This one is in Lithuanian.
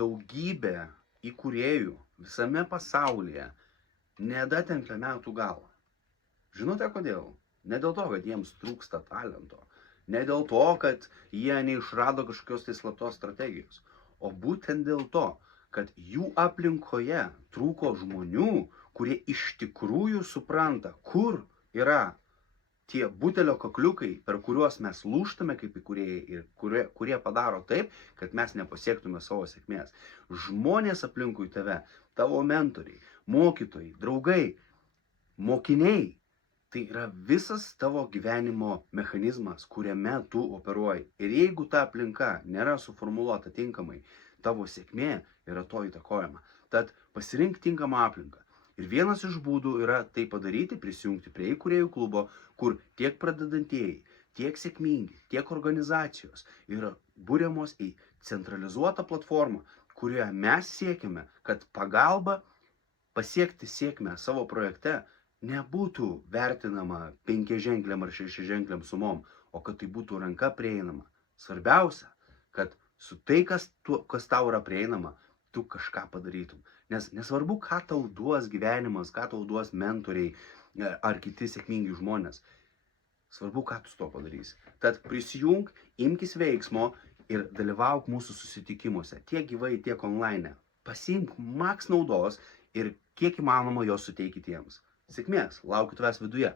daugybė įkūrėjų visame pasaulyje nedatempia metų galo. Žinote kodėl? Ne dėl to, kad jiems trūksta talento, ne dėl to, kad jie neišrado kažkokios tai slaptos strategijos, o būtent dėl to, kad jų aplinkoje trūko žmonių, kurie iš tikrųjų supranta, kur yra tie butelio kakliukai, per kuriuos mes lūžtame kaip įkūrėjai ir kurie padaro taip, kad mes nepasiektume savo sėkmės. Žmonės aplinkui tave, tavo mentoriai, mokytojai, draugai, mokiniai, tai yra visas tavo gyvenimo mechanizmas, kuriame tu operuoji. Ir jeigu ta aplinka nėra suformuluota tinkamai, tavo sėkmė yra to įtakojama. Tad pasirink tinkamą aplinką. Ir vienas iš būdų yra tai padaryti, prisijungti prie įkūrėjų klubo, kur tiek pradedantieji, tiek sėkmingi, tiek organizacijos yra būriamos į centralizuotą platformą, kurioje mes siekiame, kad pagalba pasiekti sėkmę savo projekte nebūtų vertinama 5-ženkliam ar 6-ženkliam sumom, o kad tai būtų ranka prieinama. Svarbiausia, kad su tai, kas tau yra prieinama, tu kažką padarytum. Nes nesvarbu, ką tau duos gyvenimas, ką tau duos mentoriai ar kiti sėkmingi žmonės. Svarbu, ką tu su to padarysi. Tad prisijung, imkis veiksmo ir dalyvauk mūsų susitikimuose, tiek gyvai, tiek online. Pasiimk maks naudos ir kiek įmanoma jos suteikti kitiems. Sėkmės, laukiu tavęs viduje.